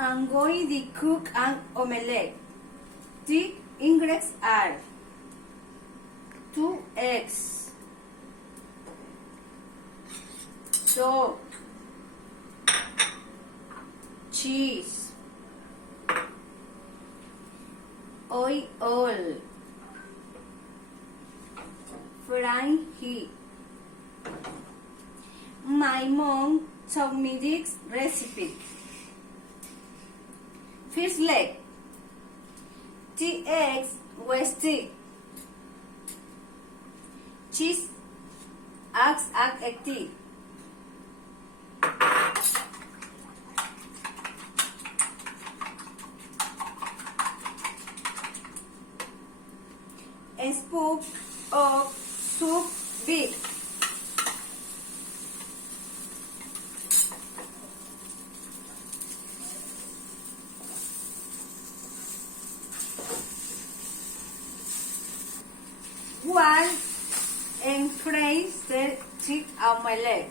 I'm going to cook an omelette. The ingredients are 2 eggs, soap, cheese, oil, frying heat. My mom taught me this recipe. First leg. The eggs were stick. Cheese, egg. A spoon of soup big. One and fry the chicken omelette.